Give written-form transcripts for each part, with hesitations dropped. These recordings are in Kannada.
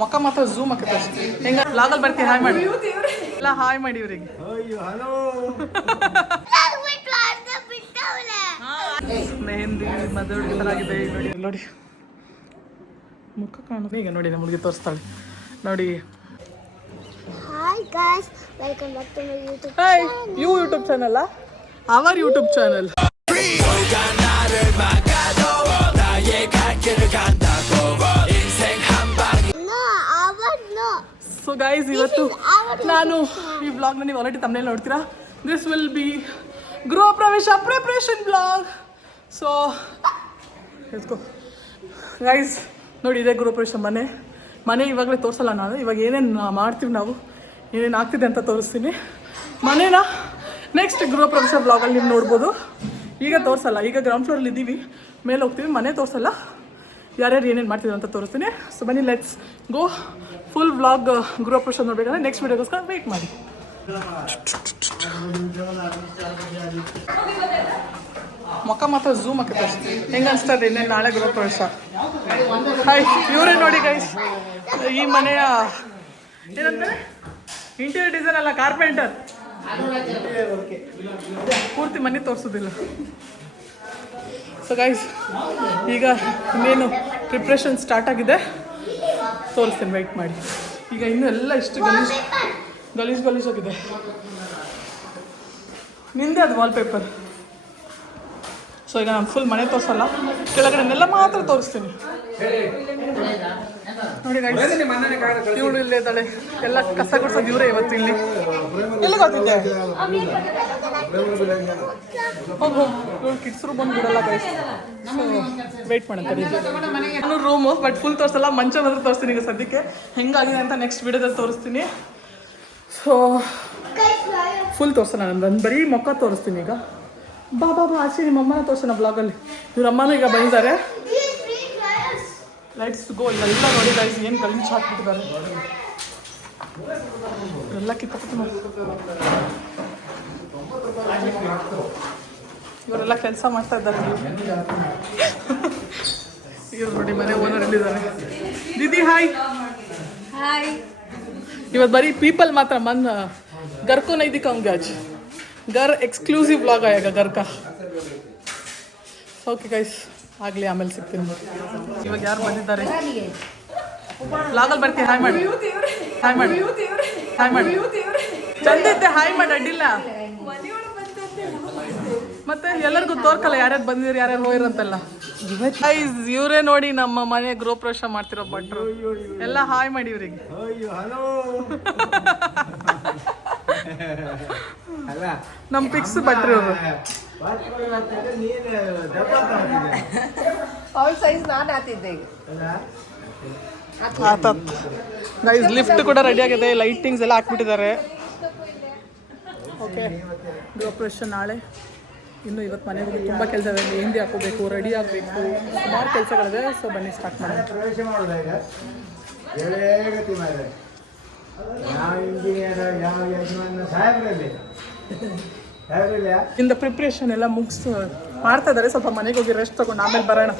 ಮೊಕ್ಕ ಮಾತ್ರ ಝೂಮ್ ಹಾಕತ್ತೆ ಅಷ್ಟೇ. ಹೆಂಗ ಲಾಗಲ್ ಬರ್ತೀವಿ ಹಾಯ್ ಮಾಡಿ ಎಲ್ಲ ಹಾಯ್ ಮಾಡಿ ಇವ್ರಿಗೆ. ಮೆಹಂದಿ ಮದುವೆ ನೋಡಿ ನೋಡಿ ಮುಖ ಕಾಣೋದು ಈಗ ನೋಡಿ ನಮ್ಮ ಹುಡುಗಿ ತೋರಿಸ್ತಾಳೆ ನೋಡಿ. Hi guys, welcome back to my YouTube hi you YouTube channel our YouTube channel. So guys, ಇವತ್ತು ನಾನು ಈ ವ್ಲಾಗ್ನ ನೀವು ಆಲ್ರೆಡಿ ತಮ್ಮನೇಲಿ ನೋಡ್ತೀರಾ. ದಿಸ್ ವಿಲ್ ಬಿ ಗೃಹ ಪ್ರವೇಶ ಪ್ರಿಪ್ರೇಷನ್ ವ್ಲಾಗ್. ಸೊ ಎಸ್ಕೋ ಗೈಸ್, ನೋಡಿ ಇದೇ ಗೃಹ ಪ್ರವೇಶ ಮನೆ ಇವಾಗಲೇ ತೋರಿಸಲ್ಲ ನಾನು. ಇವಾಗ ಏನೇನು ಮಾಡ್ತೀವಿ ನಾವು, ಏನೇನು ಆಗ್ತಿದೆ ಅಂತ ತೋರಿಸ್ತೀನಿ. ಮನೇನ ನೆಕ್ಸ್ಟ್ ಗೃಹ ಪ್ರವೇಶ ವ್ಲಾಗಲ್ಲಿ ನೀವು ನೋಡ್ಬೋದು. ಈಗ ತೋರಿಸಲ್ಲ, ಈಗ ಗ್ರೌಂಡ್ ಫ್ಲೋರಲ್ಲಿ ಇದ್ದೀವಿ, ಮೇಲೆ ಹೋಗ್ತೀವಿ, ಮನೆ ತೋರಿಸಲ್ಲ. ಯಾರ್ಯಾರು ಏನೇನು ಮಾಡ್ತಿದ್ರು ಅಂತ ತೋರಿಸ್ತೀನಿ. ಸೊ ಬನ್ನಿ, ಲೆಟ್ಸ್ ಗೋ. ಫುಲ್ ವ್ಲಾಗ್ ಗೃಹ ಪ್ರವೇಶ ನೋಡ್ಬೇಕಂದ್ರೆ ನೆಕ್ಸ್ಟ್ ವೀಡಿಯೋಗೋಸ್ಕರ ವೇಟ್ ಮಾಡಿ. ಮೊಕ್ಕ ಮಾತ್ರ ಝೂಮ್ ಹಾಕತ್ತೆ ಅಷ್ಟೇ. ಹೆಂಗೆ ಅನಿಸ್ತದೆ ಇನ್ನೇನು ನಾಳೆ ಗೃಹ ಪ್ರವೇಶ. ಹಾಯ್, ಇವರೇ ನೋಡಿ ಗೈಸ್, ಈ ಮನೆಯ ಏನಂತಾರೆ ಇಂಟೀರಿಯರ್ ಡಿಸೈನ್ ಅಲ್ಲ, ಕಾರ್ಪೆಂಟರ್. ಪೂರ್ತಿ ಮನೆ ತೋರಿಸೋದಿಲ್ಲ. ಸೊ ಗೈಸ್, ಈಗ ಇನ್ನೇನು ಪ್ರಿಪ್ರೇಷನ್ ಸ್ಟಾರ್ಟ್ ಆಗಿದೆ, ತೋರಿಸ್ತೀನಿ, ವೆಯ್ಟ್ ಮಾಡಿ. ಈಗ ಇನ್ನೂ ಎಲ್ಲ ಇಷ್ಟು ಗಲೀಜಾಗಿದೆ. ನಿಂದೆ ಅದು ವಾಲ್ಪೇಪರ್. ಸೊ ಈಗ ನಾನು ಫುಲ್ ಮನೆ ತೋರಿಸಲ್ಲ, ಕೆಳಗಡೆನೆಲ್ಲ ಮಾತ್ರ ತೋರಿಸ್ತೀನಿ. ನೋಡಿ ಗೈಸ್, ಇವಳು ಇಲ್ಲೇ ಇದ್ದಾಳೆ. ಎಲ್ಲ ಕಸ ಗುಡ್ಸೋದು ಇವರೇ ಇವತ್ತು ಇಲ್ಲಿ. ಎಲ್ಲಿ ಗೊತ್ತಿದ್ದೆ ಹೋಗು, ಇವಳು ಕಿಡ್ಸ್ ರೂಮ್ ಬಂದು ಬಿಡಲ್ಲ ಗೈಸ್. So weight ಮಾಡಂತಾರೆ. ನಾನು ರೂಮು ಬಟ್ ಫುಲ್ ತೋರಿಸಲ್ಲ, ಮಂಚ ಮಾತ್ರ ತೋರಿಸ್ತೀನಿ ಈಗ ಸದ್ಯಕ್ಕೆ. ಹೆಂಗಾಗಿದೆ ಅಂತ ನೆಕ್ಸ್ಟ್ ವಿಡಿಯೋದಲ್ಲಿ ತೋರಿಸ್ತೀನಿ. ಸೊ ಫುಲ್ ತೋರಿಸಲ್ಲ, ನಾನು ಬರೀ ಮೊಕ್ಕ ತೋರಿಸ್ತೀನಿ ಈಗ. ಬಾ ಆಚೆ ನಿಮ್ಮ ಅಮ್ಮನ ತೋರಿಸೋಣ ಬ್ಲಾಗಲ್ಲಿ. ಇವ್ರ ಅಮ್ಮನೂ ಈಗ ಬಂದಿದ್ದಾರೆ. ಲೈಟ್ಸ್ ಗೋ. ಇಲ್ಲೆಲ್ಲ ನೋಡಿ ಗೈಸ್, ಏನು ಗಲೀಜು ಹಾಕ್ಬಿಟ್ಟಿದ್ದಾರೆ. ಎಲ್ಲ ಕಿತ್ತು ಇವರೆಲ್ಲ ಕೆಲಸ ಮಾಡ್ತಾ ಇದ್ದಾರೆ. ಇವ್ರು ನೋಡಿ ಮನೆ ಓನರ್ ಎಲ್ಲಿದ್ದಾರೆ. ದೀದಿ ಹಾಯ್. ಹಾಯ್. ಇವತ್ತು ಬರೀ ಪೀಪಲ್ ಮಾತ್ರ. घर को नहीं दिखाऊंगी आज, घर एक्सक्लूसिव व्लॉग आएगा घर का. ಓಕೆ ಗೈಸ್, ಆಗಲಿ, ಆಮೇಲೆ ಸಿಗ್ತೀನಿ. ಇವಾಗ ಯಾರು ಬಂದಿದ್ದಾರೆ ವ್ಲಾಗಲ್ಲಿ ಬರ್ತೀವಿ. ಹಾಯ್ ಮಾಡಿ ಹಾಯ್ ಮಾಡಿ ಹಾಯ್ ಮಾಡಿ. ಚಂದ ಇದ್ದೆ, ಹಾಯ್ ಮಾಡಿ, ಅಡ್ಡಿಲ್ಲ. ಮತ್ತೆ ಎಲ್ಲರಿಗೂ ತೋರ್ಕಲ್ಲ ಯಾರ್ಯಾರು ಬಂದಿದ್ರು, ಯಾರ್ಯಾರು ಹೋಗಿರಂತೆಲ್ಲ. ಗೈಸ್, ಇವರೇ ನೋಡಿ ನಮ್ಮ ಮನೆ ಗೃಹ ಪ್ರವೇಶ ಮಾಡ್ತಿರೋ ಭಟ್ರು. ಎಲ್ಲ ಹಾಯ್ ಮಾಡಿ ಇವ್ರಿಗೆ. ನಮ್ಮ ಫಿಕ್ಸ್ ಭಟ್ರು ಇವರು. ಗೈಸ್, ಲಿಫ್ಟ್ ಕೂಡ ರೆಡಿ ಆಗಿದೆ, ಲೈಟಿಂಗ್ಸ್ ಎಲ್ಲ ಹಾಕ್ಬಿಟ್ಟಿದ್ದಾರೆ. ಓಕೆ, ಗೃಹ ಪ್ರವೇಶ ನಾಳೆ. ಇನ್ನು ಇವತ್ತು ಮನೆಗೆ ಹೋಗಿ ತುಂಬ ಕೆಲಸ ಇದೆ. ಮೆಹಂದಿ ಹಾಕೋಬೇಕು, ರೆಡಿ ಆಗಬೇಕು, ಸುಮಾರು ಕೆಲಸಗಳಿದೆ. ಸೊ ಬನ್ನಿ ಸ್ಟಾರ್ಟ್ ಮಾಡೋಣ. ಇಂದ ಪ್ರಿಪ್ರೇಷನ್ ಎಲ್ಲ ಮುಗಿಸ್ ಮಾಡ್ತಾ ಇದ್ದಾರೆ. ಸ್ವಲ್ಪ ಮನೆಗೆ ಹೋಗಿ ರೆಸ್ಟ್ ತಗೊಂಡು ಆಮೇಲೆ ಬರೋಣ.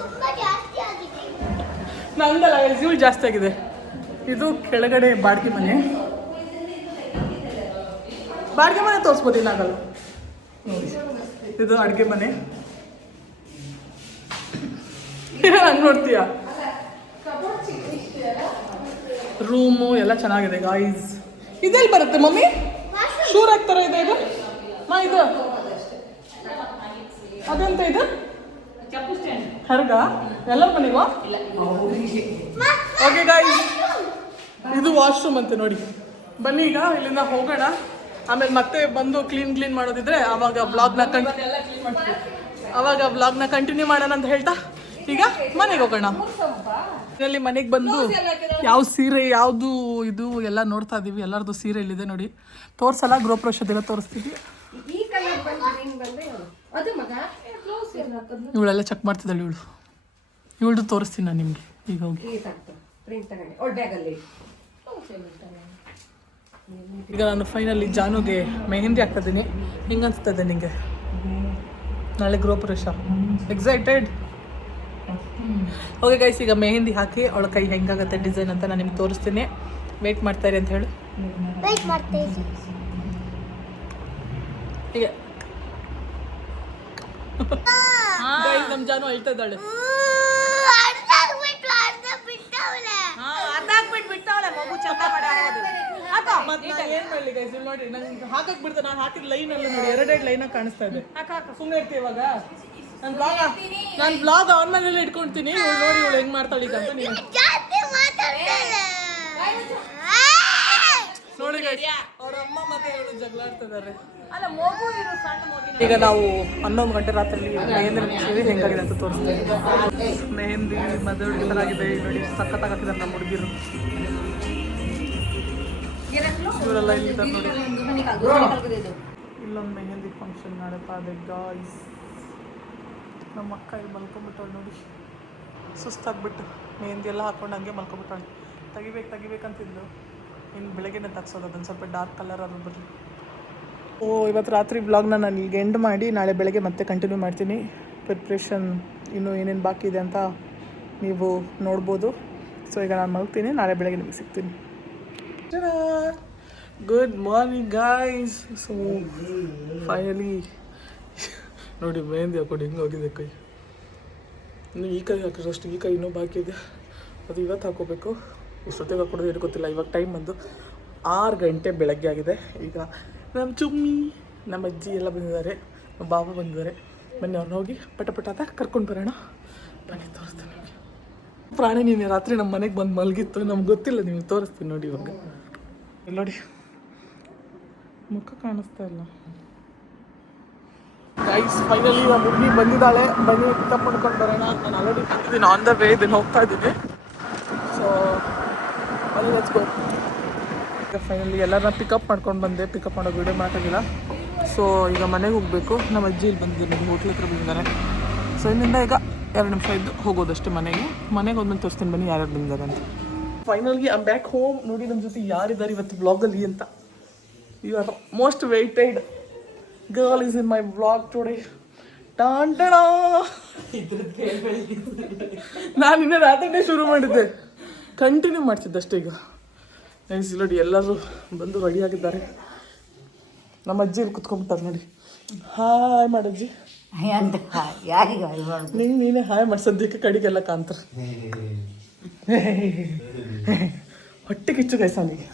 ನಂದಲ್ಲ, ಯೂಲ್ ಜಾಸ್ತಿ ಆಗಿದೆ. ಇದು ಕೆಳಗಡೆ ಬಾಡಿಗೆ ಮನೆ. ಬಾಡಿಗೆ ಮನೆ ತೋರಿಸ್ಬೋದು, ಇನ್ನಾಗಲ್ಲ. ಇದು ಅಡುಗೆ ಮನೆ. ಹಂಗೆ ನೋಡ್ತೀಯಾ? ರೂಮು ಎಲ್ಲ ಚೆನ್ನಾಗಿದೆ ಗಾಯ್ಸ್. ಇದೆಲ್ಲಿ ಬರುತ್ತೆ ಮಮ್ಮಿ? ಶೂರ್ ಹಾಕ್ತಾರ ಇದೆ ಇದು? ಇದು ಅದೆಂತ ಇದು? ಹರ್ಗ ಎಲ್ಲ ಮನೆಗೂ? ಓಕೆ ಗಾಯ್ಸ್, ಇದು ವಾಶ್ರೂಮ್ ಅಂತೆ ನೋಡಿ. ಬನ್ನಿ ಈಗ ಇಲ್ಲಿಂದ ಹೋಗೋಣ. ಆಮೇಲೆ ಮತ್ತೆ ಬಂದು ಕ್ಲೀನ್ ಮಾಡೋದಿದ್ರೆ ಆವಾಗ ವ್ಲಾಗ್ನ ಕಂಟಿನ್ಯೂ ಮಾಡೋಣ ಅಂತ ಹೇಳ್ತಾ ಈಗ ಮನೆಗೆ ಹೋಗೋಣ. ಇದರಲ್ಲಿ ಮನೆಗೆ ಬಂದು ಯಾವ ಸೀರೆ ಯಾವುದು ಇದು ಎಲ್ಲ ನೋಡ್ತಾ ಇದ್ದೀವಿ. ಎಲ್ಲರದ್ದು ಸೀರೆ ಇಲ್ಲಿದೆ ನೋಡಿ. ತೋರಿಸಲ್ಲ, ಗೃಹ ಪ್ರವೇಶದೆಲ್ಲ ತೋರಿಸ್ತೀವಿ. ಇವಳೆಲ್ಲ ಚೆಕ್ ಮಾಡ್ತಿದ್ದಾಳೆ. ಇವಳು ತೋರಿಸ್ತೀನಿ ನಾನು ನಿಮಗೆ ಈಗ ಹೋಗಿ. ಈಗ ನಾನು ಫೈನಲಿ ಜಾನುಗೆ ಮೆಹಂದಿ ಹಾಕ್ತಿದ್ದೀನಿ. ಹಿಂಗೆ ಅನಿಸ್ತದೆ ನಿಮಗೆ? ನಾಳೆ ಗೃಹ ಪ್ರವೇಶ. ಎಕ್ಸೈಟೆಡ್? ಓಕೆ ಗೈಸ್, ಈಗ ಮೆಹಂದಿ ಹಾಕಿ ಅವಳ ಕೈ ಹೆಂಗಾಗುತ್ತೆ ಡಿಸೈನ್ ಅಂತ ನಾನು ನಿಮ್ಗೆ ತೋರಿಸ್ತೀನಿ. ವೆಯ್ಟ್ ಮಾಡ್ತಾರೆ ಅಂತ ಹೇಳು. ವೇಟ್ ಮಾಡ್ತೀನಿ. ಈಗ ಗೈಸ್ ನಮ್ಮ ಜಾನು ಅಳ್ತಾ ಇದ್ದಾಳೆ. ಅರ್ಧ ಬಿಟ್ಟವಳೆ. ಅರ್ಧ ಬಿಟ್ಟವಳೆ ಮಗು ಚಂದ ಮಾಡಿ ಏನ್ ಮಾಡಲಿ ಗೈಸ್, ಇಲ್ಲಿ ನೋಡಿ ನಂಗೆ ಹಾಕಕ್ ಬಿಡ್ತೆ. ನಾನು ಹಾಕಿದ ಲೈನ್ ಅಲ್ಲ ನೋಡಿ, ಎರಡೆರಡು ಲೈನಾಗಿ ಕಾಣಿಸ್ತಾ ಇದೆ. ಸುಮ್ಮನೆ ಇರ್ತೀವಿ ಇವಾಗ. ನಾನು ಬ್ಲಾಗ್ ಅವನ ಮನೇಲಿ ಇಟ್ಕೊಳ್ತೀನಿ. ಇವಳು ನೋಡಿ ಇವಳು ಹೆಂಗ್ ಮಾಡ್ತಾಳೆ ಈಗ ಅಂತ ನೀವು ಜಾಸ್ತಿ ಮಾತಾಡ್ತಾಳೆ. ನೋಡಿ ಗೈಸ್, ಅವ್ರ ಅಮ್ಮ ಮತ್ತೆ ಇವಳು ಜಗಳ ಆಡ್ತಿದ್ದಾರೆ. ಈಗ ನಾವು 11 ಗಂಟೆ ರಾತ್ರಿ ಮೆಹಂದಿ ಮುಗಿಸಿದ್ವಿ. ಹೆಂಗಾಗಿದೆ ಅಂತ ತೋರಿಸ್ತೀವಿ. ಮೆಹಂದಿ ಮದುವೆ ಆಗಿದೆ ನೋಡಿ, ಸಖತ್ತಾಗಿ ಹಾಕಿದ್ದಾರೆ ನಮ್ಮ ಹುಡುಗಿರು. ಇವರೆಲ್ಲ ಇಲ್ಲಿದ್ದಾರೆ ನೋಡಿ. ಇಲ್ಲೊಂದು ಮೆಹಂದಿ ಫಂಕ್ಷನ್ ನಡೀತಾ ಇದೆ ಗಾಯ್ಸ್. ನಮ್ಮ ಅಕ್ಕ ಇಲ್ಲಿ ಮಲ್ಕೊಂಡ್ಬಿಟ್ಟವಳು ನೋಡಿ, ಸುಸ್ತಾಗ್ಬಿಟ್ಟು ಮೆಹಂದಿ ಎಲ್ಲ ಹಾಕೊಂಡು ಹಂಗೆ ಮಲ್ಕೊಂಡ್ಬಿಟ್ಟವಳು. ತೆಗಿಬೇಕಂತಿದ್ದು ಇನ್ನು ಬೆಳಗ್ಗೆನೇ ತಗ್ಸೋದು, ಅದೊಂದು ಸ್ವಲ್ಪ ಡಾರ್ಕ್ ಕಲರ್ ಅದು ಬರಲಿ. ಇವತ್ತು ರಾತ್ರಿ ವ್ಲಾಗ್ನ ನಾನು ಈಗ ಎಂಡ್ ಮಾಡಿ ನಾಳೆ ಬೆಳಗ್ಗೆ ಮತ್ತೆ ಕಂಟಿನ್ಯೂ ಮಾಡ್ತೀನಿ. ಪ್ರಿಪ್ರೇಷನ್ ಇನ್ನೂ ಏನೇನು ಬಾಕಿ ಇದೆ ಅಂತ ನೀವು ನೋಡ್ಬೋದು. ಸೊ ಈಗ ನಾನು ಮಲ್ಗ್ತೀನಿ, ನಾಳೆ ಬೆಳಗ್ಗೆ ನಿಮಗೆ ಸಿಗ್ತೀನಿ. Good morning guys. So finally ನೋಡಿ ಮೆಹಂದಿ ಹಾಕೊಂಡು ಹಿಂಗೆ ಹೋಗಿದೆ ಕೈ. ಇನ್ನು ಈ ಕೈ ಹಾಕಿರೋಷ್ಟು ಈ ಕೈ ಇನ್ನೂ ಬಾಕಿ ಇದೆ, ಅದು ಇವತ್ತು ಹಾಕೋಬೇಕು. ಇಷ್ಟೊತ್ತಿಗೆ ಹಾಕೋದು ಏನು ಗೊತ್ತಿಲ್ಲ. ಇವಾಗ ಟೈಮ್ ಬಂದು 6 ಗಂಟೆ ಬೆಳಗ್ಗೆ ಆಗಿದೆ. ಈಗ ನಮ್ಮ ಚುಮ್ಮಿ, ನಮ್ಮ ಅಜ್ಜಿ ಎಲ್ಲ ಬಂದಿದ್ದಾರೆ, ನಮ್ಮ ಬಾಬಾ ಬಂದಿದ್ದಾರೆ. ಬನ್ನಿ ಅವ್ರನ್ನ ಹೋಗಿ ಪಟ ಅಂತ ಕರ್ಕೊಂಡು ಬರೋಣ. ಬನ್ನಿ ತೋರಿಸ್ತೀನಿ ನಿಮಗೆ. ಪ್ರಾಣಿ ನೀನು ರಾತ್ರಿ ನಮ್ಮ ಮನೆಗೆ ಬಂದು ಮಲಗಿತ್ತು, ನಮ್ಗೆ ಗೊತ್ತಿಲ್ಲ. ನಿಮ್ಗೆ ತೋರಿಸ್ತೀನಿ ನೋಡಿ. ಇವಾಗ ಇಲ್ಲಿ ನೋಡಿ, ಮುಖ ಕಾಣಿಸ್ತಾ ಇಲ್ಲ ಗೈಸ್. ಫೈನಲಿ ನಮ್ಮ ಹುಡುಗಿ ಬಂದಿದ್ದಾಳೆ. ಬನ್ನಿ ಪಿಕಪ್ ಮಾಡ್ಕೊಂಡು ಬರೋಣ. ನಾನು ಆಲ್ರೆಡಿ ಬಂದಿದ್ದೀನಿ, ಆನ್ ದ ವೇ ಇದನ್ನು ಹೋಗ್ತಾ ಇದ್ದೀನಿ. ಸೊ ಅಲ್ಲಿ ಲೆಟ್ಸ್ ಗೋ. ಈಗ ಫೈನಲಿ ಎಲ್ಲರನ್ನ ಪಿಕಪ್ ಮಾಡ್ಕೊಂಡು ಬಂದೆ. ಪಿಕಪ್ ಮಾಡೋ ವಿಡಿಯೋ ಮಾಡೋಕ್ಕಾಗಿಲ್ಲ. ಸೊ ಈಗ ಮನೆಗೆ ಹೋಗಬೇಕು. ನಮ್ಮ ಅಜ್ಜಿ ಇಲ್ಲಿ ಬಂದಿದ್ದೀನಿ, ಹೋಟ್ಲ್ ಹತ್ರ ಬಂದಿದ್ದಾರೆ. ಸೊ ಇಲ್ಲಿಂದ ಈಗ 2 ನಿಮಿಷ ಇದ್ದು ಹೋಗೋದಷ್ಟೇ ಮನೆಗೆ. ಹೋದ್ಮೇಲೆ ತೋರಿಸ್ತೀನಿ ಬನ್ನಿ ಯಾರ್ಯಾರು ಬಂದಿದ್ದಾರೆ ಅಂತ. ಫೈನಲ್ಗೆ ಐ ಆಮ್ ಬ್ಯಾಕ್ ಹೋಮ್. ನೋಡಿ ನಮ್ಮ ಜೊತೆ ಯಾರಿದ್ದಾರೆ ಇವತ್ತು ವ್ಲಾಗಲ್ಲಿ ಅಂತ. You are most waited girl is in my vlog today. ನಾನು ಇನ್ನೂ ರಾತ್ರಿನೇ ಶುರು ಮಾಡಿದ್ದೆ, ಕಂಟಿನ್ಯೂ ಮಾಡ್ತಿದ್ದಷ್ಟೇ. ಈಗ ನೈಸ್ ನೋಡಿ, ಎಲ್ಲರೂ ಬಂದು ರೆಡಿಯಾಗಿದ್ದಾರೆ. ನಮ್ಮ ಅಜ್ಜಿ ಇಲ್ಲಿ ಕುತ್ಕೊಂಡ್ಬಿಟ್ಟಾರೆ ನೋಡಿ. ಹಾಯ್ ಮಾಡಜ್ಜಿ. ನೀನೇ ಹಾಯ್ ಮಾಡಿ. ಸದ್ಯಕ್ಕೆ ಕಡೆಗೆಲ್ಲ ಕಾಣ್ತಾರೆ. ಹೊಟ್ಟೆ ಕಿಚ್ಚು ಗೈಸ್ ಅವನಿಗೆ.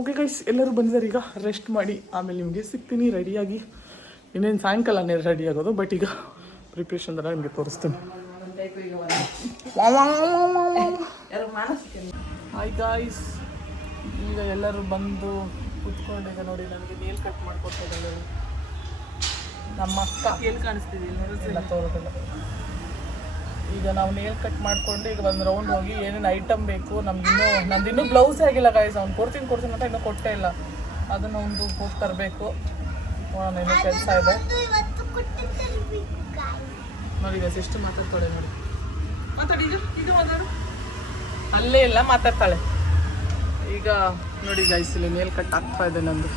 ಓಕೆ ಗೈಸ್, ಎಲ್ಲರೂ ಬಂದಿದ್ದಾರೆ. ಈಗ ರೆಸ್ಟ್ ಮಾಡಿ ಆಮೇಲೆ ನಿಮಗೆ ಸಿಗ್ತೀನಿ ರೆಡಿಯಾಗಿ. ಇನ್ನೇನು ಸಾಯಂಕಾಲನೇ ರೆಡಿ ಆಗೋದು, ಬಟ್ ಈಗ ಪ್ರಿಪ್ರೇಷನ್ ಥರ ನಿಮಗೆ ತೋರಿಸ್ತೀನಿ. ಹಾಯ್ ಗಾಯ್ಸ್, ಈಗ ಎಲ್ಲರೂ ಬಂದು ಕುತ್ಕೊಂಡು ಈಗ ನೋಡಿ ನನಗೆ ನೇಲ್ ಕಟ್ ಮಾಡ್ಕೊಡ್ತಿದ್ದಾಳೆ ನಮ್ಮ ಅಕ್ಕ. ಎಲ್ಲಿ ಕಾಣಿಸ್ತಿದೆ ಇಲ್ಲ ತೋರೋದಿಲ್ಲ. ಈಗ ನಾವು ನೇಲ್ ಕಟ್ ಮಾಡಿಕೊಂಡು ಈಗ ಒಂದು ರೌಂಡ್ ಹೋಗಿ ಏನೇನು ಐಟಮ್ ಬೇಕು ನಮ್ಗಿನ್ನೂ, ನಂದಿನ್ನೂ ಬ್ಲೌಸೇ ಆಗಿಲ್ಲ ಗಾಯ್ಸ್. ಅವ್ನು ಕೊಡ್ತೀನಿ ಅಂತ ಇನ್ನೂ ಕೊಟ್ಟೇ ಇಲ್ಲ. ಅದನ್ನು ಒಂದು ಹೋಗಿ ತರಬೇಕು. ನೋಡೋಣ, ಇನ್ನೂ ಕೆಲಸ ಇದೆ ನೋಡಿ. ಈಗ ಎಷ್ಟು ಮಾತಾಡ್ತಾಳೆ ನೋಡಿ. ಮಾತಾಡಿ, ಇದು ಮಾತಾಡು. ಅಲ್ಲೇ ಇಲ್ಲ ಮಾತಾಡ್ತಾಳೆ. ಈಗ ನೋಡಿ ಗೈಸ್, ಇಲ್ಲಿ ನೇಲ್ ಕಟ್ ಆಗ್ತಾ ಇದೆ ನಂದು.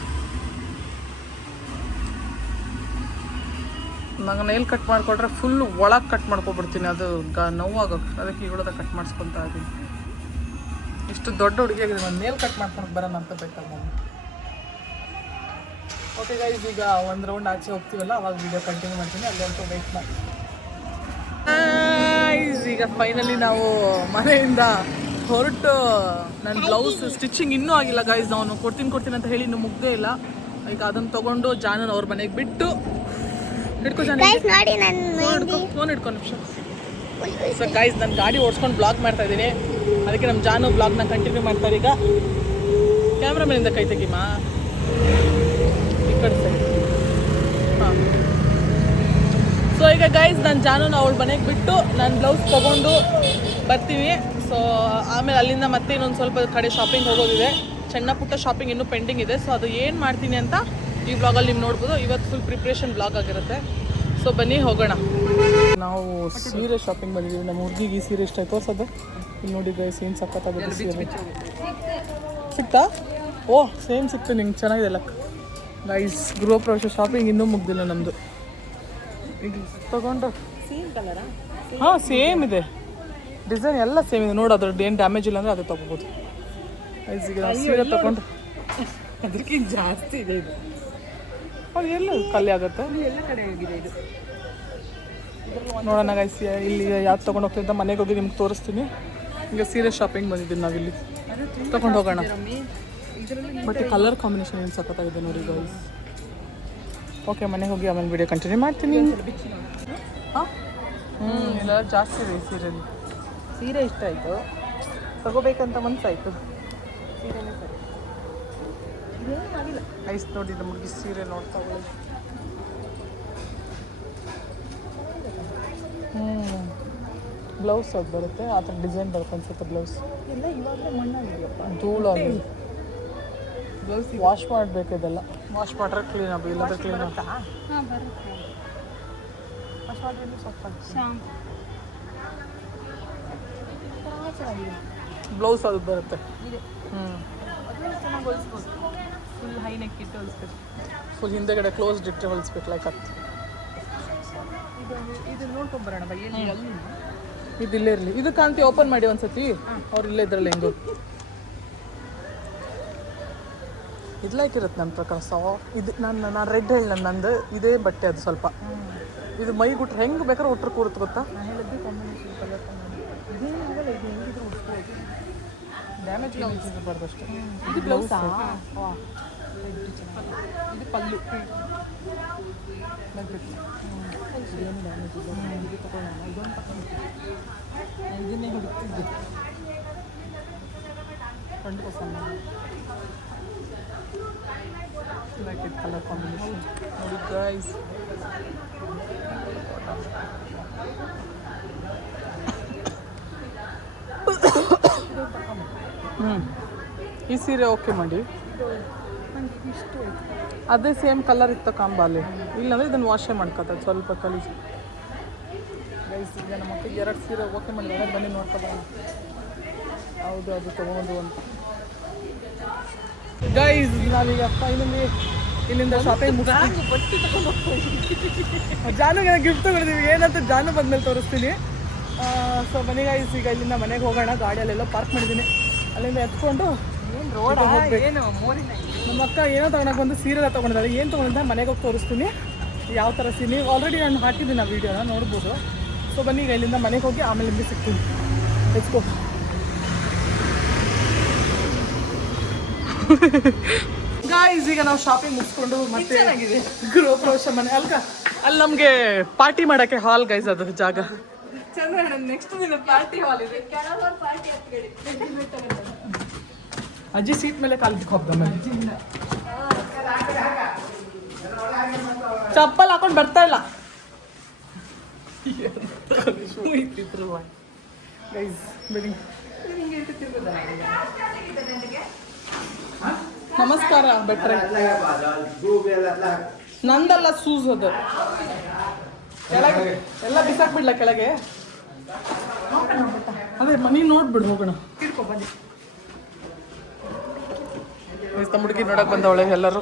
ನಂಗೆ ನೇಲ್ ಕಟ್ ಮಾಡಿಕೊಟ್ರೆ ಫುಲ್ ಒಳಗೆ ಕಟ್ ಮಾಡ್ಕೊಬಿಡ್ತೀನಿ, ಅದು ನೋವಾಗೋಕೆ. ಅದಕ್ಕೆ ಈಗಳದ ಕಟ್ ಮಾಡಿಸ್ಕೊತಾ ಇದ್ದೀನಿ. ಇಷ್ಟು ದೊಡ್ಡ ಹುಡುಗಿಯಾಗಿದೆ, ನಾನು ನೇಲ್ ಕಟ್ ಮಾಡ್ಕೊಂಡು ಬರೋಣ ಅಂತ ಬೇಕಾಗ. ಓಕೆ ಗೈಸ್, ಈಗ ಒಂದು ರೌಂಡ್ ಆಚೆ ಹೋಗ್ತೀವಲ್ಲ ಅವಾಗ ವಿಡಿಯೋ ಕಂಟಿನ್ಯೂ ಮಾಡ್ತೀನಿ. ಅಲ್ಲಂತೂ ವೆಯ್ಟ್ ಮಾಡಿ. ಈಗ ಫೈನಲಿ ನಾವು ಮನೆಯಿಂದ ಹೊರಟು, ನನ್ನ ಬ್ಲೌಸ್ ಸ್ಟಿಚಿಂಗ್ ಇನ್ನೂ ಆಗಿಲ್ಲ ಗೈಸ್. ಅವನು ಕೊಡ್ತೀನಿ ಅಂತ ಹೇಳಿ ಇನ್ನೂ ಮುಗ್ದೇ ಇಲ್ಲ. ಈಗ ಅದನ್ನು ತೊಗೊಂಡು ಜಾನನ್ ಅವ್ರ ಮನೆಗೆ ಬಿಟ್ಟು ಹಿಡ್ಕೊ ಫೋನ್ ಹಿಡ್ಕೊ ನಿಮಿಷ. ಸೊ ಗೈಸ್, ನಾನು ಗಾಡಿ ಓಡಿಸ್ಕೊಂಡು ಬ್ಲಾಗ್ ಮಾಡ್ತಾ ಇದ್ದೀನಿ. ಅದಕ್ಕೆ ನಮ್ಮ ಜಾನು ಬ್ಲಾಗ್ನ ಕಂಟಿನ್ಯೂ ಮಾಡ್ತಾರೆ. ಈಗ ಕ್ಯಾಮ್ರಾಮನಿಂದ ಕೈ ತೆಗಿಮಾ, ಈ ಕಡೆ ಸೈಡ್. ಹಾಂ. ಸೊ ಈಗ ಗೈಸ್, ನಾನು ಜಾನುನ ಅವಳ ಮನೆಗೆ ಬಿಟ್ಟು ನಾನು ಬ್ಲೌಸ್ ತೊಗೊಂಡು ಬರ್ತೀವಿ. ಸೊ ಆಮೇಲೆ ಅಲ್ಲಿಂದ ಮತ್ತೆ ಇನ್ನೊಂದು ಸ್ವಲ್ಪ ಕಡೆ ಶಾಪಿಂಗ್ ಹೋಗೋದಿದೆ. ಸಣ್ಣ ಪುಟ್ಟ ಶಾಪಿಂಗ್ ಇನ್ನೂ ಪೆಂಡಿಂಗ್ ಇದೆ. ಸೊ ಅದು ಏನು ಮಾಡ್ತೀನಿ ಅಂತ ಈ ಬ್ಲಾಗಲ್ಲಿ ನೀವು ನೋಡ್ಬೋದು. ಇವತ್ತು ಫುಲ್ ಪ್ರಿಪ್ರೇಷನ್ ಬ್ಲಾಗ್ ಆಗಿರುತ್ತೆ. ಸೊ ಬನ್ನಿ ಹೋಗೋಣ. ನಾವು ಸೀರೆ ಶಾಪಿಂಗ್ ಬಂದಿದ್ದೀವಿ. ನಮ್ಮ ಹುಡುಗಿಗೆ ಈ ಸೀರೆ ಇಷ್ಟ ಆಯ್ತು ತೋರ್ಸೋದು. ಇಲ್ಲಿ ನೋಡಿ ಗೈಸ್, ಏನು ಸಖತ್ತಾಗುತ್ತೆ ಸೀರೆ. ಸಿಕ್ತಾ? ಓಹ್, ಸೇಮ್ ಸಿಕ್ತು ನಿಂಗೆ, ಚೆನ್ನಾಗಿದೆ ಲಕ್. ಗೈಸ್, ಗೃಹ ಪ್ರವೇಶ ಶಾಪಿಂಗ್ ಇನ್ನೂ ಮುಗ್ದಿಲ್ಲ ನಮ್ಮದು. ಈಗ ತೊಗೊಂಡು ಹಾಂ ಸೇಮ್ ಇದೆ, ಡಿಸೈನ್ ಎಲ್ಲ ಸೇಮ್ ಇದೆ ನೋಡಿ. ಅದ್ರದ್ದು ಏನು ಡ್ಯಾಮೇಜ್ ಇಲ್ಲ ಅಂದರೆ ಅದು ತೊಗೋಬೋದು. ಈಗ ಸೀರೆ ತೊಗೊಂಡು ಅದಕ್ಕಿಂತ ಜಾಸ್ತಿ ಇದೆ ಇದು. ಅದು ಎಲ್ಲ ಖಾಲಿ ಆಗುತ್ತೆ. ಎಲ್ಲ ಕಡೆ ಹೋಗಿದೆ ಇದು. ನೋಡೋಣ ಗೈಸ್, ಇಲ್ಲಿ ಯಾವ್ದು ತೊಗೊಂಡು ಹೋಗ್ತೀನಿ ಅಂತ ಮನೆಗೆ ಹೋಗಿ ನಿಮ್ಗೆ ತೋರಿಸ್ತೀನಿ. ಈಗ ಸೀರೆ ಶಾಪಿಂಗ್ ಬಂದಿದ್ದೀನಿ ನಾವಿಲ್ಲಿ, ತೊಗೊಂಡು ಹೋಗೋಣ. ಬಟ್ ಕಲರ್ ಕಾಂಬಿನೇಷನ್ ಏನು ಸಖತ್ತಾಗಿದೆ ನೋಡಿ ಗೈಸ್. ಓಕೆ, ಮನೆಗೆ ಹೋಗಿ ಆಮೇಲೆ ವಿಡಿಯೋ ಕಂಟಿನ್ಯೂ ಮಾಡ್ತೀನಿ. ಹಾಂ ಇಲ್ಲ ಜಾಸ್ತಿ ಇದೆ ಈ ಸೀರೆಲಿ. ಸೀರೆ ಇಷ್ಟ ಆಯಿತು, ತಗೋಬೇಕಂತ ಮನಸ್ಸಾಯಿತು. ಸೀರೆನೇ ಸರಿ. ಇದೇನಾಗಿಲ್ಲ. ಐಸ್ ನೋಡಿ ನಮಗೆ ಸೀರೆ ನೋಡ್ತಾ ಒಳ್ಳೆ. ಬ್ಲೌಸ್ ಅದು ಬರುತ್ತೆ, ಆ ಥರ ಡಿಸೈನ್ ಬರುತ್ತೆ ಅನ್ಸುತ್ತೆ ಬ್ಲೌಸ್. ಎಲ್ಲ ಇವಾಗಲೇ ಮಣ್ಣಾಗಿದೆಯಪ್ಪ. ಧೂಳಾಗಿ ಬ್ಲೌಸ್ ವಾಶ್ ಮಾಡಬೇಕು. ಇದೆಲ್ಲ ವಾಶ್ ಮಾಡ್ರೆ ಕ್ಲೀನ್ ಆಗಿ, ಇಲ್ಲಾಂದ್ರೆ ಕ್ಲೀನ್ ಆಗಿ. ಹಾಂ ಬರುತ್ತೆ. ವಾಶ್ ಮಾಡಿದ್ರೆ ಸ್ವಲ್ಪ ಬ್ಲೌಸ್ ಅದು ಬರುತ್ತೆ. ಇದೆ. ಅದು ಚೆನ್ನಾಗಿ ಹೊಲಿಸ್ಬೋದು. ಫುಲ್ ಹೈ ನೆಕ್ ಇಟ್ಟು ಹೊಲಿಸ್ಬೇಕು. ಫುಲ್ ಹಿಂದೆಗಡೆ ಕ್ಲೋಸ್ಡ್ ಇಟ್ಟರೆ ಹೊಲಿಸ್ಬೇಕು ಲೈಕ್ ಅದು. ಇದು ನೋಡ್ಕೊಂಬರೋಣ ಬೈ. ಎಲ್ಲಿ ಅಲ್ಲಿ ಇದು ಇಲ್ಲೇ ಇರಲಿ. ಇದು ಕಾಂತಿ ಓಪನ್ ಮಾಡಿ ಒಂದ್ಸತಿ. ಅವ್ರು ಇಲ್ಲೇ ಇದ್ರಲ್ಲ ಹೆಂಗು ಇದು ಲೈಕ್ ಇರುತ್ತೆ ನನ್ನ ಪ್ರಕಾರ. ಇದು ನಾನು ರೆಡ್ ಹೇಳಿ ನಂದು ಇದೇ ಬಟ್ಟೆ. ಅದು ಸ್ವಲ್ಪ ಇದು ಮೈಗುಟ್ರೆ ಹೆಂಗೆ ಬೇಕಾದ್ರೆ ಉಟ್ರೆ ಕೂರುತ್ತೆ ಗೊತ್ತಾ. ನಾನು ಹೇಳಿದ್ದು ಕಾಂಬಿನೇಷನ್ ಕಲರ್ ಇದೇನಾಗಲ್ಲ. ಇದು ಹೆಂಗಿದ್ರು ಉಡ್ಸ್ಬೋದು. ಡ್ಯಾಮೇಜ್ ಇರಬಾರ್ದು ಅಷ್ಟೇ. ಇದು ಬ್ಲೌಸಾ? ಇದು ಪಲ್ಲು. ಏನು ಡ್ಯಾಮೇಜ್ ಇಲ್ಲ. ಇದು ತಗೊಳ್ಳೋಣ. ಇದೊಂದು ತಗೊಂಡು ಇದನ್ನೇ ಹುಡುಕ್ತಿದ್ದೆ. ಖಂಡಿತ ಸಣ್ಣ ಲೈಕ್ ಇದು ಕಲರ್ ಕಾಂಬಿನೇಷನ್ ನೋಡಿ ಗೈಸ್. ಈ ಸೀರೆ ಓಕೆ ಮಾಡಿ. ಅದೇ ಸೇಮ್ ಕಲರ್ ಇತ್ತು ಕಾಂಬಾಲಿ. ಇಲ್ಲಾಂದರೆ ಇದನ್ನು ವಾಶೇ ಮಾಡ್ಕೊತಾರೆ ಸ್ವಲ್ಪ ಕಲೀಜು. ಗೈಸ್ ಈಗ ನಮ್ಮ ಮಕ್ಕಳಿಗೆ 2 ಸೀರೆ ಓಕೆ ಮಾಡಿದಾಗ ಬನ್ನಿ ನೋಡ್ತಾ ಬರೋಣ. ಹೌದು ಅದು ತೊಗೊಂಡು ಅಂತ. ಗೈಸ್ ನಾವೀಗ ಫೈನಲಿ ಇಲ್ಲಿಂದ ಶಾಪಿಂಗ್ ಬಟ್ಟೆ ತಗೊಂಡು ಹೋಗ್ತಾ ಜಾನುಗೆ ಗಿಫ್ಟ್ ತಗೊಂಡಿದ್ದೀವಿ. ಏನಂತ ಜಾನು ಬಂದಮೇಲೆ ತೋರಿಸ್ತೀನಿ. ಸೊ ಬನ್ನಿ ಗೈಸ್, ಈಗ ಇಲ್ಲಿಂದ ಮನೆಗೆ ಹೋಗೋಣ. ಗಾಡಿಯಲ್ಲೆಲ್ಲ ಪಾರ್ಕ್ ಮಾಡಿದ್ದೀನಿ. ಅಲ್ಲಿಂದ ಎತ್ಕೊಂಡು ಏನು ರೋಡ ಏನು ಮೋರಿನ. ನಮ್ಮ ಅಕ್ಕ ಏನೋ ತೊಗೊಳಕ್ಕೆ ಬಂದು ಸೀರೆ ತೊಗೊಂಡಿದ್ದಾಳೆ. ಏನು ತೊಗೊಂಡಿದ್ದ ಮನೆಗೆ ಹೋಗಿ ತೋರಿಸ್ತೀನಿ ಯಾವ ಥರ ಸೀರೆ. ಆಲ್ರೆಡಿ ನಾನು ಹಾಕಿದ್ದೀನಿ ಆ ವೀಡಿಯೋನ, ನೋಡ್ಬೋದು. ಸೊ ಬನ್ನಿ ಈಗ ಇಲ್ಲಿಂದ ಮನೆಗೆ ಹೋಗಿ ಆಮೇಲೆ ನಿಮಗೆ ಸಿಗ್ತೀನಿ. ಎತ್ಕೋ ಗಾಯ್ಸ್, ಈಗ ನಾವು ಶಾಪಿಂಗ್ ಮುಗಿಸ್ಕೊಂಡು ಮತ್ತೆ ಗೃಹ ಪ್ರವೇಶ ಮನೆ ಅಲ್ಲಿ ನಮಗೆ ಪಾರ್ಟಿ ಮಾಡೋಕ್ಕೆ ಹಾಲ್ ಗೈಸ್. ಅದು ಜಾಗ ಚಂದ್ರ. ನೆಕ್ಸ್ಟ್ ದಿನ ಪಾರ್ಟಿ ಹಾಲ್ ಇದೆ. ಅಜ್ಜಿ ಸೀಟ್ ಮೇಲೆ ಕಾಲು ಹೋಗ್ದ ಮೇಲೆ ಚಪ್ಪಲ್ ಹಾಕೊಂಡು ಬರ್ತಾ ಇಲ್ಲ ಗೈಸ್. ಬಿಡಿ, ನಮಸ್ಕಾರ ಬೆಟ್ರೆ. ನಂದಲ್ಲ ಸೂಸ್ ಅದು. ಕೆಳಗೆ ಎಲ್ಲ ಬಿಸಾಕ್ಬಿಡ್ಲ ಕೆಳಗೆ. ಅದೇ ಮನಿ ನೋಡ್ಬಿಡು ಹೋಗೋಣ. ಬನ್ನಿ. ತಮ್ಮ ಹುಡುಗಿ ನೋಡಕ್ಕೆ ಬಂದವಳೆ. ಎಲ್ಲರೂ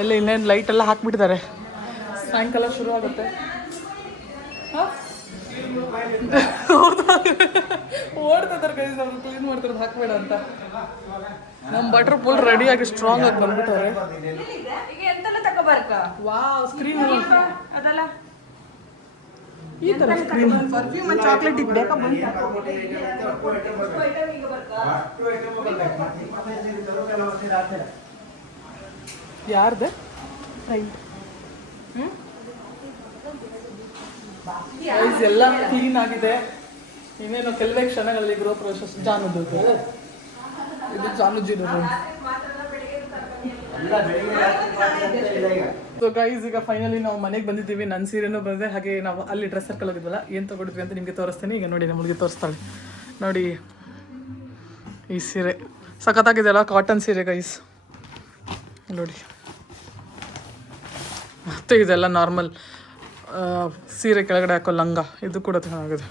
ಎಲ್ಲ ಇನ್ನೇನು ಲೈಟ್ ಎಲ್ಲ ಹಾಕ್ಬಿಟ್ಟಿದ್ದಾರೆ. ಸಾಯಂಕಾಲ ಶುರು ಆಗುತ್ತೆ. ಓಡ್ತಿದ್ದಾರೆ ಗೈಸ್, ಅವ್ರು ಕ್ಲೀನ್ ಮಾಡ್ತಾರೆ ಹಾಕ್ಬೇಡ ಅಂತ. ನಮ್ಮ ಬಟ್ರು ಫುಲ್ ರೆಡಿಯಾಗಿ ಸ್ಟ್ರಾಂಗ್ ಆಗಿ ಬಂದ್ಬಿಟ್ಟವ್ರೆ. ವಾವ್, ಸ್ಕ್ರೀನ್ ಅದಲ್ಲ ಈ ಥರ ಸ್ಕ್ರೀನ್. ಪರ್ಫ್ಯೂಮ್ ಮತ್ತು ಚಾಕ್ಲೇಟ್ ಇದು ಬೇಕಾ ಬಂತು. ಯಾರ್ದೆ ಗೈಸ್ ಎಲ್ಲ ಕ್ಲೀನ್ ಆಗಿದೆ. ಇನ್ನೇನು ಕೆಲವೇ ಕ್ಷಣಗಳಲ್ಲಿ ಗೃಹ ಪ್ರವೇಶ ಜಾನುದು. ಇದು ಜಾನುಜಿನ ರೂಮ್. ಸೊ ಗೈಸ್, ಈಗ ಫೈನಲಿ ನಾವು ಮನೆಗೆ ಬಂದಿದ್ದೀವಿ. ನನ್ನ ಸೀರೆನೂ ಬಂದಿದೆ. ಹಾಗೆ ನಾವು ಅಲ್ಲಿ ಡ್ರೆಸ್ ಸರ್ಕಲ್ ಹೋಗಿದ್ವಲ್ಲ, ಏನು ತೊಗೊಂಡಿದ್ವಿ ಅಂತ ನಿಮಗೆ ತೋರಿಸ್ತೀನಿ. ಈಗ ನೋಡಿ ನಮ್ಮ ಹುಡುಗಿ ತೋರಿಸ್ತಾಳೆ ನೋಡಿ. ಈ ಸೀರೆ ಸಖತ್ತಾಗಿದೆಯಲ್ಲ, ಕಾಟನ್ ಸೀರೆ ಗೈಸ್ ನೋಡಿ. ಮತ್ತು ಇದೆಲ್ಲ ನಾರ್ಮಲ್ ಸೀರೆ ಕೆಳಗಡೆ ಹಾಕೋ ಲಂಗ. ಇದು ಕೂಡ ಚೆನ್ನಾಗಿದೆ.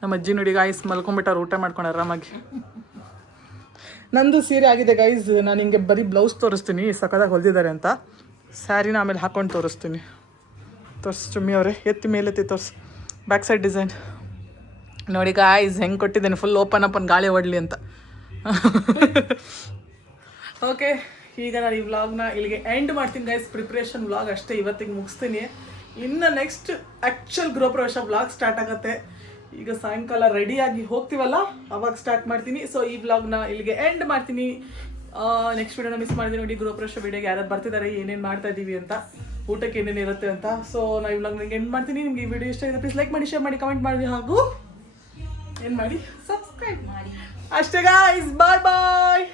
ನಮ್ಮ ಅಜ್ಜಿ ನೋಡಿ ಗೈಸ್ ಮಲ್ಕೊಂಡ್ಬಿಟ್ಟಾರೆ, ಊಟ ಮಾಡ್ಕೊಂಡು ಆರಾಮಾಗಿ. ನಂದು ಸೀರೆ ಆಗಿದೆ ಗೈಸ್. ನಾನು ಹಿಂಗೆ ಬರೀ ಬ್ಲೌಸ್ ತೋರಿಸ್ತೀನಿ ಸಖತ್ತಾಗಿ ಹೊಲ್ದಿದ್ದಾರೆ ಅಂತ. ಸ್ಯಾರಿನ ಆಮೇಲೆ ಹಾಕ್ಕೊಂಡು ತೋರಿಸ್ತೀನಿ. ತೋರ್ಸು ಚುಮ್ಮಿ ಅವರೇ, ಎತ್ತಿ ಮೇಲೆತ್ತಿ ತೋರ್ಸು ಬ್ಯಾಕ್ ಸೈಡ್ ಡಿಸೈನ್ ನೋಡಿ ಗಾಯ್ಸ್ ಹೆಂಗೆ ಕೊಟ್ಟಿದ್ದೇನೆ, ಫುಲ್ ಓಪನ್ ಅಪ್ ಗಾಳಿ ಹೊಡಲಿ ಅಂತ. ಓಕೆ, ಈಗ ನಾನು ಈ ವ್ಲಾಗ್ನ ಇಲ್ಲಿಗೆ ಎಂಡ್ ಮಾಡ್ತೀನಿ ಗೈಸ್. ಪ್ರಿಪ್ರೇಷನ್ ವ್ಲಾಗ್ ಅಷ್ಟೇ ಇವತ್ತಿಗೆ ಮುಗಿಸ್ತೀನಿ. ಇನ್ನು ನೆಕ್ಸ್ಟ್ ಆ್ಯಕ್ಚುಲ್ ಗೃಹಪ್ರವೇಶ ವ್ಲಾಗ್ ಸ್ಟಾರ್ಟ್ ಆಗುತ್ತೆ. ಈಗ ಸಾಯಂಕಾಲ ರೆಡಿಯಾಗಿ ಹೋಗ್ತೀವಲ್ಲ ಅವಾಗ ಸ್ಟಾರ್ಟ್ ಮಾಡ್ತೀನಿ. ಸೊ ಈ ವ್ಲಾಗ್ನ ಇಲ್ಲಿಗೆ ಎಂಡ್ ಮಾಡ್ತೀನಿ. ನೆಕ್ಸ್ಟ್ ವಿಡಿಯೋನ ಮಿಸ್ ಮಾಡಿದ್ದೀನಿ ನೋಡಿ. ಗೃಹಪ್ರವೇಶ ವಿಡಿಯೋಗೆ ಯಾರು ಬರ್ತಿದ್ದಾರೆ, ಏನೇನು ಮಾಡ್ತಾ ಇದ್ದೀವಿ ಅಂತ, ಊಟಕ್ಕೆ ಏನೇನು ಇರುತ್ತೆ ಅಂತ. ಸೊ ನಾನು ಈ ವ್ಲಾಗ್ ನಿಮಗೆ ಎಂಡ್ ಮಾಡ್ತೀನಿ. ನಿಮಗೆ ಈ ವಿಡಿಯೋ ಇಷ್ಟ ಆಗಿದೆ ಪ್ಲೀಸ್ ಲೈಕ್ ಮಾಡಿ, ಶೇರ್ ಮಾಡಿ, ಕಮೆಂಟ್ ಮಾಡಿ, ಹಾಗೂ ಏನು ಮಾಡಿ, ಸಬ್ಸ್ಕ್ರೈಬ್ ಮಾಡಿ. ಅಷ್ಟೇ ಗಾಯ್ಸ್, ಬಾಯ್ ಬಾಯ್.